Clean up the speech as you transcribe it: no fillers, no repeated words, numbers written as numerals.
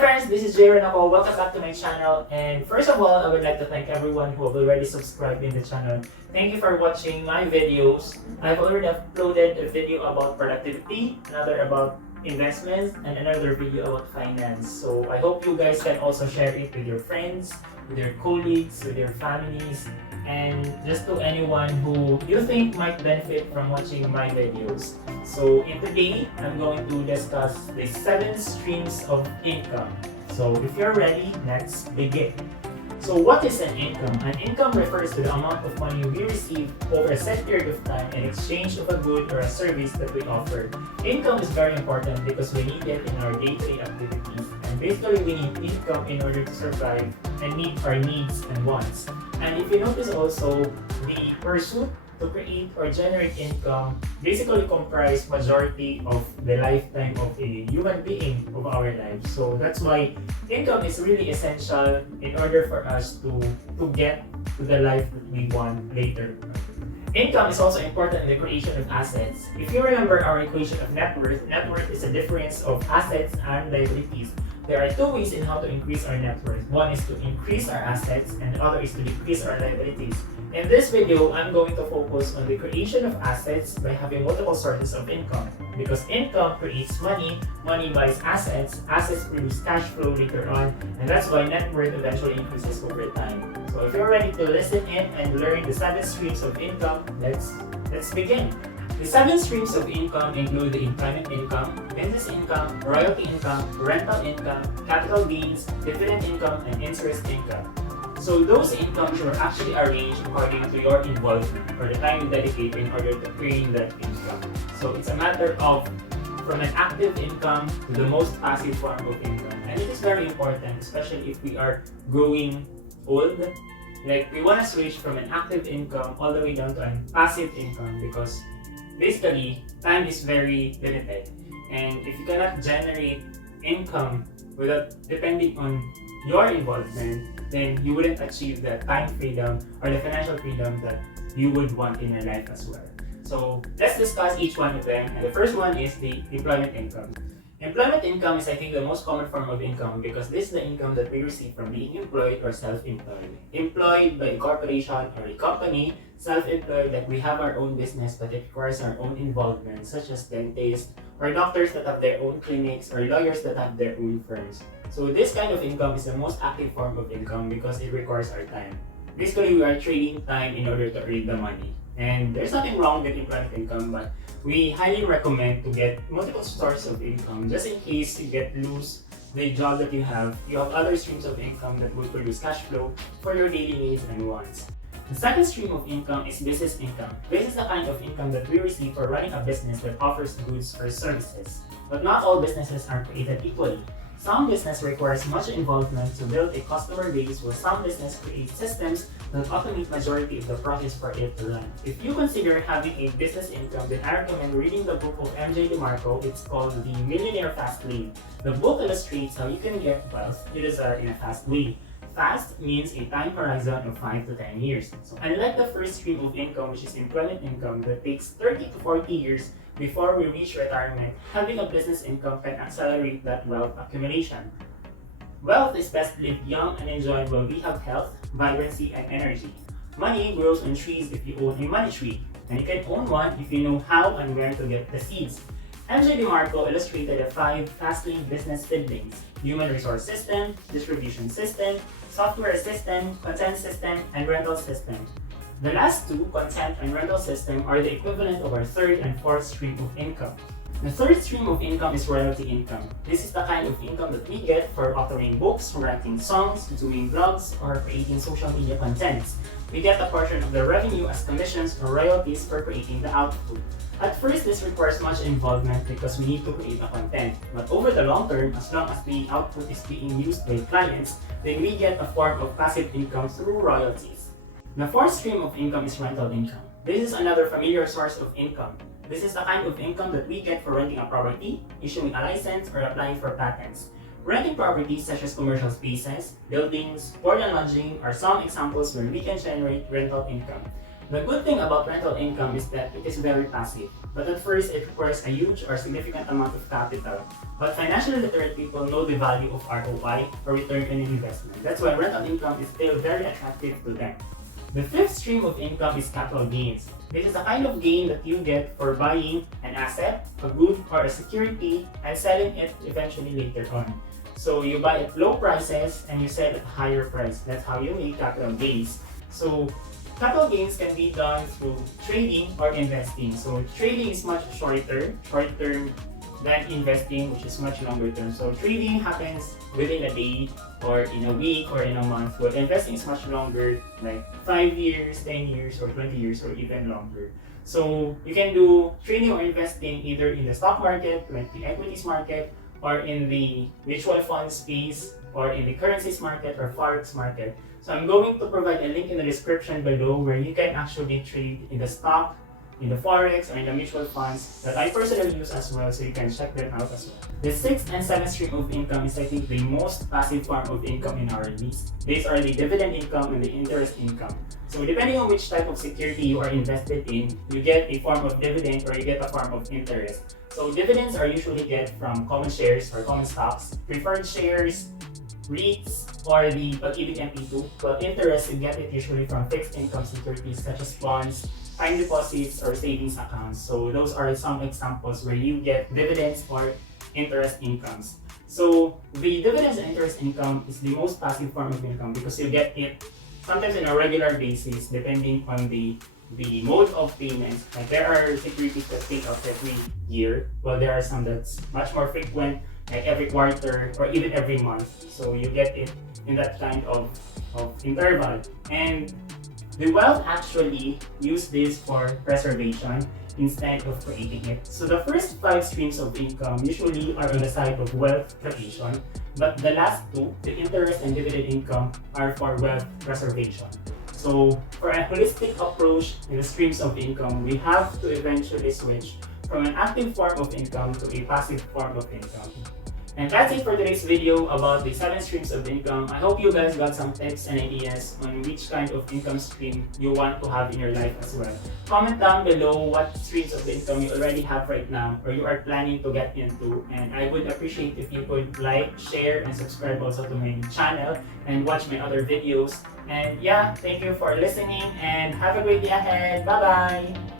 friends, this is Jay Renako. Welcome back to my channel. And first of all, I would like to thank everyone who have already subscribed in the channel. Thank you for watching my videos. I've already uploaded a video about productivity, another about investments, and another video about finance. So I hope you guys can also share it with your friends, with your colleagues, with your families, and just to anyone who you think might benefit from watching my videos. So in today, I'm going to discuss the 7 streams of income. So if you're ready, let's begin. So what is an income? An income refers to the amount of money we receive over a set period of time in exchange of a good or a service that we offer. Income is very important because we need it in our day-to-day activities. And basically, we need income in order to survive and meet our needs and wants. And if you notice also, the pursuit to create or generate income basically comprise majority of the lifetime of a human being of our lives. So that's why income is really essential in order for us to get to the life that we want later. Income is also important in the creation of assets. If you remember our equation of net worth is a difference of assets and liabilities. There are 2 ways in how to increase our net worth. One is to increase our assets and the other is to decrease our liabilities. In this video, I'm going to focus on the creation of assets by having multiple sources of income. Because income creates money, money buys assets, assets produce cash flow later on, and that's why net worth eventually increases over time. So if you're ready to listen in and learn the 7 streams of income, let's begin. The 7 streams of income include the employment income, business income, royalty income, rental income, capital gains, dividend income, and interest income. So those incomes are actually arranged according to your involvement or the time you dedicate in order to earn that income. So it's a matter of from an active income to the most passive form of income. And it is very important, especially if we are growing old. Like we want to switch from an active income all the way down to a passive income because basically time is very limited. And if you cannot generate income without depending on your involvement, then you wouldn't achieve the time freedom or the financial freedom that you would want in your life as well. So let's discuss each one of them. And the first one is the employment income. Employment income is, I think, the most common form of income because this is the income that we receive from being employed or self-employed. Employed by a corporation or a company, self-employed, like we have our own business but it requires our own involvement, such as dentists or doctors that have their own clinics or lawyers that have their own firms. So this kind of income is the most active form of income because it requires our time. Basically, we are trading time in order to earn the money. And there's nothing wrong with employment income, but we highly recommend to get multiple sources of income just in case you lose the job that you have other streams of income that will produce cash flow for your daily needs and wants. The second stream of income is business income. This is the kind of income that we receive for running a business that offers goods or services. But not all businesses are created equally. Some business requires much involvement to build a customer base, while some business creates systems that automate majority of the process for it to run. If you consider having a business income, then I recommend reading the book of MJ DeMarco. It's called The Millionaire Fast Lane. The book illustrates how you can get wealth you desire in a fast way. Fast means a time horizon of 5 to 10 years. So unlike the first stream of income, which is employment income, that takes 30 to 40 years before we reach retirement, having a business income can accelerate that wealth accumulation. Wealth is best lived young and enjoyed while we have health, vibrancy, and energy. Money grows on trees if you own a money tree, and you can own one if you know how and where to get the seeds. MJ DeMarco illustrated the 5 fast-lane business siblings: human resource system, distribution system, software system, content system, and rental system. The last 2, content and rental system, are the equivalent of our third and fourth stream of income. The third stream of income is royalty income. This is the kind of income that we get for authoring books, writing songs, doing vlogs, or creating social media contents. We get a portion of the revenue as commissions or royalties for creating the output. At first, this requires much involvement because we need to create a content. But over the long term, as long as the output is being used by clients, then we get a form of passive income through royalties. The fourth stream of income is rental income. This is another familiar source of income. This is the kind of income that we get for renting a property, issuing a license, or applying for patents. Renting properties such as commercial spaces, buildings, board and lodging are some examples where we can generate rental income. The good thing about rental income is that it is very passive. But at first, it requires a huge or significant amount of capital. But financially literate people know the value of ROI, or return on investment. That's why rental income is still very attractive to them. The fifth stream of income is capital gains. This is a kind of gain that you get for buying an asset, a good, or a security and selling it eventually later on. So you buy at low prices and you sell at a higher price. That's how you make capital gains. So capital gains can be done through trading or investing. So trading is much shorter than investing, which is much longer term. So trading happens within a day or in a week or in a month, but investing is much longer, like 5 years, 10 years, or 20 years, or even longer. So you can do trading or investing either in the stock market, like the equities market, or in the mutual fund space, or in the currencies market or forex market. So I'm going to provide a link in the description below where you can actually trade in the stock, in the forex, or in the mutual funds that I personally use as well, so you can check them out as well. The sixth and seventh stream of income is, I think, the most passive form of income in our list. These are the dividend income and the interest income. So depending on which type of security you are invested in, you get a form of dividend or you get a form of interest. So dividends are usually get from common shares or common stocks, preferred shares, REITs, or the Pag-ibig MP2. While interest, you get it usually from fixed income securities such as bonds, time deposits, or savings accounts. So those are some examples where you get dividends or interest incomes. So the dividends and interest income is the most passive form of income because you get it sometimes on a regular basis depending on the mode of payments. Like there are securities that pay out every year, while there are some that's much more frequent, like every quarter or even every month. So you get it in that kind of interval. And the wealth actually use this for preservation instead of creating it. So the first 5 streams of income usually are on the side of wealth creation, but the last 2, the interest and dividend income, are for wealth preservation. So for a holistic approach in the streams of income, we have to eventually switch from an active form of income to a passive form of income. And that's it for today's video about the 7 streams of income. I hope you guys got some tips and ideas on which kind of income stream you want to have in your life as well. Comment down below what streams of income you already have right now or you are planning to get into. And I would appreciate if you could like, share, and subscribe also to my channel and watch my other videos. And yeah, thank you for listening and have a great day ahead. Bye-bye!